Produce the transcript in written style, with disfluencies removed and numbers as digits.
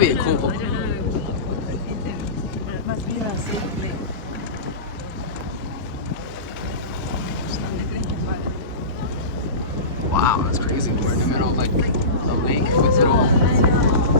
That'd be a cool boat. Wow, that's crazy. We're in the middle of like a lake with little